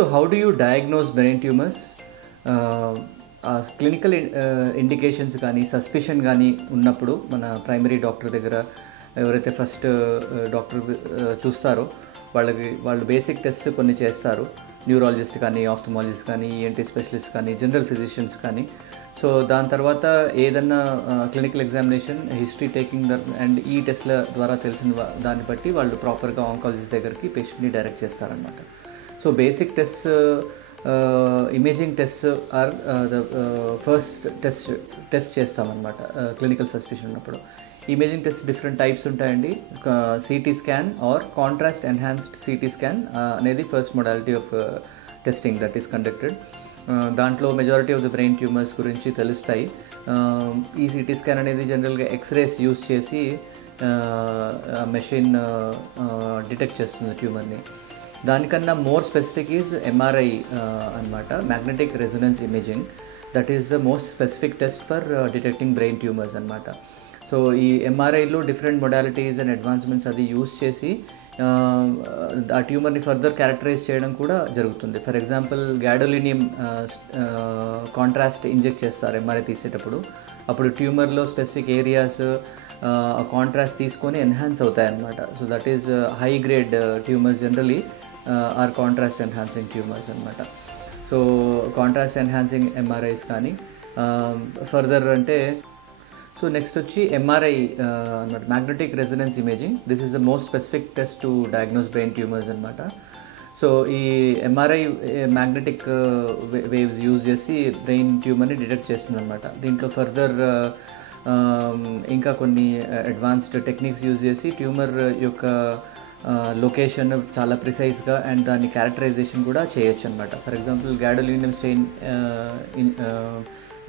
So how do you diagnose brain tumors? Clinical indications కానీ suspicion కానీ ఉన్నప్పుడు మన ప్రైమరీ డాక్టర్ దగ్గర ఎవరైతే ఫస్ట్ డాక్టర్ చూస్తారో వాళ్ళు బేసిక్ టెస్ట్ కొన్ని చేస్తారు. న్యూరాలజిస్ట్ కానీ, ఆఫ్థమాలజిస్ట్ కానీ, ఈఎన్టీ స్పెషలిస్ట్ కానీ, జనరల్ ఫిజిషియన్స్ కానీ. సో దాని తర్వాత ఏదన్నా clinical examination, history taking and ఈ టెస్ట్ల ద్వారా తెలిసిన దాన్ని బట్టి వాళ్ళు ప్రాపర్గా ఆంకాలజిస్ట్ దగ్గరికి పేషెంట్ని డైరెక్ట్ చేస్తారనమాట. So basic test, imaging test are the first test చేస్తామన్నమాట క్లినికల్ సస్పిషన్ ఉన్నప్పుడు. ఇమేజింగ్ టెస్ట్ డిఫరెంట్ టైప్స్ ఉంటాయండి. CT scan or contrast enhanced CT scan అనేది first modality of testing that is conducted. దాంట్లో majority of the brain tumours గురించి తెలుస్తాయి. ఈ CT scan అనేది జనరల్గా ఎక్స్రేస్ యూస్ చేసి మెషిన్ డిటెక్ట్ చేస్తుంది ట్యూమర్ని. దానికన్నా మోర్ స్పెసిఫిక్ ఈజ్ ఎంఆర్ఐ అనమాట, magnetic resonance imaging. That is the most specific test for detecting brain tumours అనమాట. సో ఈ ఎంఆర్ఐలో డిఫరెంట్ మొడాలిటీస్ అండ్ అడ్వాన్స్మెంట్స్ అది యూస్ చేసి ఆ ట్యూమర్ని ఫర్దర్ క్యారెక్టరైజ్ చేయడం కూడా జరుగుతుంది. ఫర్ ఎగ్జాంపుల్ గ్యాడోలినియం కాంట్రాస్ట్ ఇంజెక్ట్ చేస్తారు ఎంఆర్ఐ తీసేటప్పుడు. అప్పుడు ట్యూమర్లో స్పెసిఫిక్ ఏరియాస్ కాంట్రాస్ట్ తీసుకొని ఎన్హాన్స్ అవుతాయి అన్నమాట. So that is high grade tumours generally are contrast enhancing tumours అనమాట. సో కాంట్రాస్ట్ ఎన్హాన్సింగ్ ఎంఆర్ఐస్ కానీ ఫర్దర్ అంటే, సో నెక్స్ట్ వచ్చి ఎంఆర్ఐ అనమాట, magnetic resonance imaging. This is the most specific test to diagnose brain tumours అనమాట. So ఈ MRI magnetic waves use చేసి brain ట్యూమర్ని detect చేస్తుంది అనమాట. దీంట్లో ఫర్దర్ ఇంకా కొన్ని అడ్వాన్స్డ్ టెక్నిక్స్ యూజ్ చేసి ట్యూమర్ యొక్క లొకేషన్ చాలా ప్రిసైజ్గా అండ్ దాని క్యారెక్టరైజేషన్ కూడా చేయొచ్చు అనమాట. For example gadolinium stain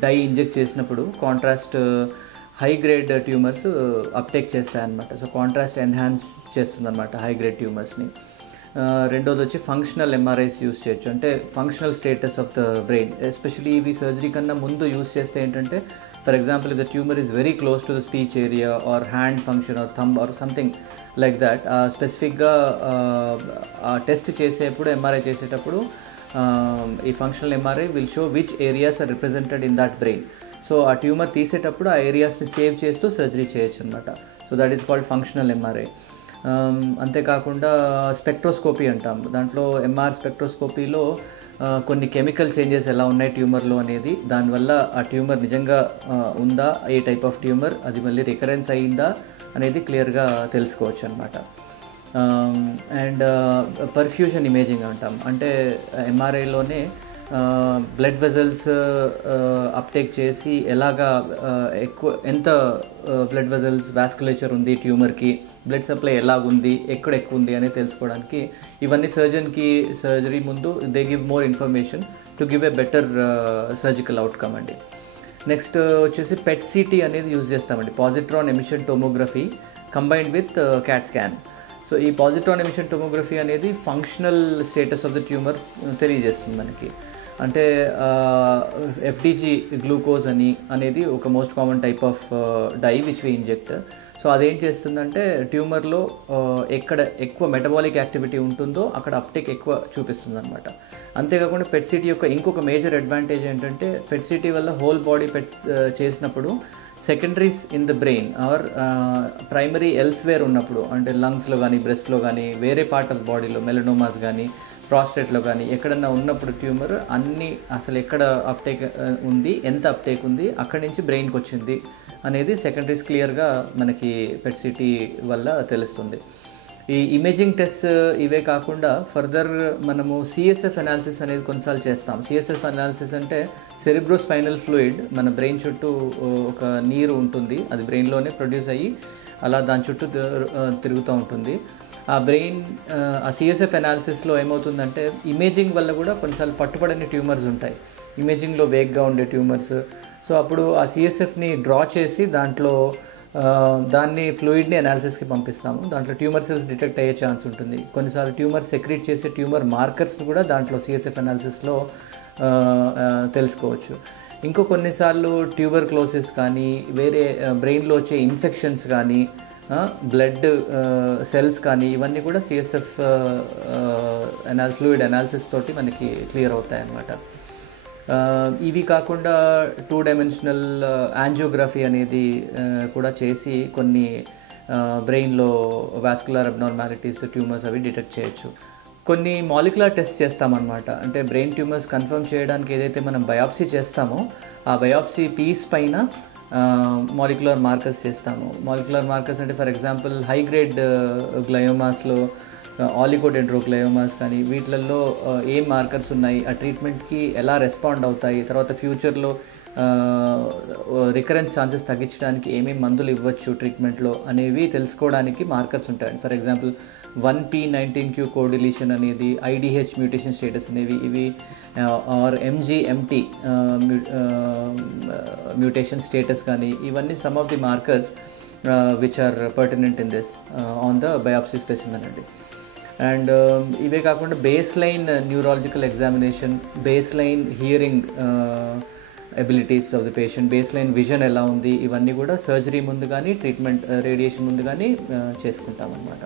dye inject చేసినప్పుడు contrast high grade tumours uptake చేస్తాయన్నమాట. సో కాంట్రాస్ట్ ఎన్హాన్స్ చేస్తుంది అనమాట హై గ్రేడ్ ట్యూమర్స్ని. రెండోది వచ్చి ఫంక్షనల్ ఎంఆర్ఐస్ యూస్ చేయొచ్చు, అంటే functional status of the brain. Especially ఇవి సర్జరీ కన్నా ముందు యూస్ చేస్తే ఏంటంటే, for example the tumour is very close to the speech area or hand function or thumb or something like that, స్పెసిఫిక్గా ఆ test చేసేప్పుడు ఎంఆర్ఐ చేసేటప్పుడు ఈ functional MRI will show which areas are represented in that brain. So ఆ tumour తీసేటప్పుడు ఆ ఏరియాస్ని save చేస్తూ సర్జరీ చేయొచ్చు అనమాట. So that is called functional MRI. అంతేకాకుండా స్పెక్ట్రోస్కోపీ అంటాం. దాంట్లో ఎంఆర్ స్పెక్ట్రోస్కోపీలో కొన్ని కెమికల్ చేంజెస్ ఎలా ఉన్నాయి ట్యూమర్లో అనేది, దానివల్ల ఆ ట్యూమర్ నిజంగా ఉందా, ఏ టైప్ ఆఫ్ ట్యూమర్, అది మళ్ళీ రికరెన్స్ అయ్యిందా అనేది క్లియర్గా తెలుసుకోవచ్చు అనమాట. అండ్ పర్ఫ్యూషన్ ఇమేజింగ్ అంటాం, అంటే ఎంఆర్ఐలోనే బ్లడ్ వెజల్స్ అప్టేక్ చేసి ఎలాగా ఎంత బ్లడ్ వెజల్స్ వాస్కులేచర్ ఉంది ట్యూమర్కి, బ్లడ్ సప్లై ఎలాగుంది, ఎక్కడ ఎక్కువ ఉంది అనేది తెలుసుకోవడానికి ఇవన్నీ సర్జన్కి సర్జరీ ముందు they give more information to give a better surgical outcome అండి. నెక్స్ట్ వచ్చేసి పెట్ సిటీ అనేది యూజ్ చేస్తామండి, positron emission tomography combined with CAT scan. So ఈ పాజిట్రాన్ ఎమిషన్ టోమోగ్రఫీ అనేది functional status of the tumour తెలియజేస్తుంది మనకి. అంటే ఎఫ్డిజి గ్లూకోజ్ అనేది ఒక most common type of dye which we inject. So అదేం చేస్తుందంటే ట్యూమర్లో ఎక్కడ ఎక్కువ మెటబాలిక్ యాక్టివిటీ ఉంటుందో అక్కడ అప్టేక్ ఎక్కువ చూపిస్తుంది అనమాట. అంతేకాకుండా పెట్ సిటీ యొక్క ఇంకొక మేజర్ అడ్వాంటేజ్ ఏంటంటే, పెట్ సిటీ వల్ల హోల్ బాడీ చేసినప్పుడు secondaries in the brain or primary elsewhere ఉన్నప్పుడు, అంటే లంగ్స్లో కానీ, బ్రెస్ట్లో కానీ, వేరే పార్ట్ ఆఫ్ బాడీలో మెలనోమాస్ కానీ, ప్రాస్టేట్లో కానీ ఎక్కడన్నా ఉన్నప్పుడు ట్యూమర్ అన్నీ అసలు ఎక్కడ అప్టేక్ ఉంది, ఎంత అప్టేక్ ఉంది, అక్కడి నుంచి బ్రెయిన్కి వచ్చింది అనేది సెకండరీస్ క్లియర్గా మనకి పెట్ సిటీ వల్ల తెలుస్తుంది. ఈ ఇమేజింగ్ టెస్ట్ ఇవే కాకుండా ఫర్దర్ మనము సిఎస్ఎఫ్ అనాలిసిస్ అనేది కొన్నిసార్లు చేస్తాం. సిఎస్ఎఫ్ అనాలిసిస్ అంటే సెరిబ్రోస్పైనల్ ఫ్లూయిడ్, మన బ్రెయిన్ చుట్టూ ఒక నీరు ఉంటుంది, అది బ్రెయిన్లోనే ప్రొడ్యూస్ అయ్యి అలా దాని చుట్టూ తిరుగుతూ ఉంటుంది. ఆ బ్రెయిన్ ఆ సిఎస్ఎఫ్ అనాలిసిస్లో ఏమవుతుందంటే, ఇమేజింగ్ వల్ల కూడా కొన్నిసార్లు పట్టుబడని ట్యూమర్స్ ఉంటాయి, ఇమేజింగ్లో వేగ్గా ఉండే ట్యూమర్స్. సో అప్పుడు ఆ సిఎస్ఎఫ్ని డ్రా చేసి దాన్ని ఫ్లూయిడ్ని అనాలిసిస్కి పంపిస్తాము. దాంట్లో ట్యూమర్ సెల్స్ డిటెక్ట్ అయ్యే ఛాన్స్ ఉంటుంది. కొన్నిసార్లు ట్యూమర్ సెక్రీట్ చేసే ట్యూమర్ మార్కర్స్ కూడా దాంట్లో సిఎస్ఎఫ్ అనాలిసిస్లో తెలుసుకోవచ్చు. ఇంకో కొన్నిసార్లు ట్యూబర్క్లోసిస్ కానీ, వేరే బ్రెయిన్లో వచ్చే ఇన్ఫెక్షన్స్ కానీ, బ్లడ్ సెల్స్ కానీ ఇవన్నీ కూడా సిఎస్ఎఫ్ ఫ్లూయిడ్ అనాలిసిస్ తోటి మనకి క్లియర్ అవుతాయి అన్నమాట. ఇవి కాకుండా 2 డైమెన్షనల్ యాంజియోగ్రఫీ అనేది కూడా చేసి కొన్ని బ్రెయిన్లో వాస్కులర్ అబ్నార్మాలిటీస్, ట్యూమర్స్ అవి డిటెక్ట్ చేయొచ్చు. కొన్ని మాలిక్యులర్ టెస్ట్ చేస్తామన్నమాట. అంటే బ్రెయిన్ ట్యూమర్స్ కన్ఫర్మ్ చేయడానికి ఏదైతే మనం బయాప్సీ చేస్తామో ఆ బయాప్సీ పీస్ పైన మాలిక్యులర్ మార్కర్స్ చేస్తాము. మాలిక్యులర్ మార్కర్స్ అంటే ఫర్ ఎగ్జాంపుల్ హై గ్రేడ్ గ్లయోమాస్లో, ఆలిగోడెండ్రోగ్లయోమాస్ కానీ వీటిల్లో ఏం మార్కర్స్ ఉన్నాయి, ఆ ట్రీట్మెంట్కి ఎలా రెస్పాండ్ అవుతాయి, తర్వాత ఫ్యూచర్లో రికరెన్స్ ఛాన్సెస్ తగ్గించడానికి ఏమేమి మందులు ఇవ్వచ్చు ట్రీట్మెంట్లో అనేవి తెలుసుకోవడానికి మార్కర్స్ ఉంటాయండి. ఫర్ ఎగ్జాంపుల్ 1p19q కోడిలీషన్ అనేది, IDH మ్యూటేషన్ స్టేటస్ అనేవి, ఇవి ఆర్ MGMT మ్యూటేషన్ స్టేటస్ కానీ, ఇవన్నీ some of the markers which are pertinent in this on the biopsy specimen అండి. అండ్ ఇవే కాకుండా base line neurological examination, base line hearing abilities of the patient, base line vision ఎలా ఉంది, ఇవన్నీ కూడా surgery ముందు కానీ ట్రీట్మెంట్ రేడియేషన్ ముందు కానీ చేసుకుంటాం అన్నమాట.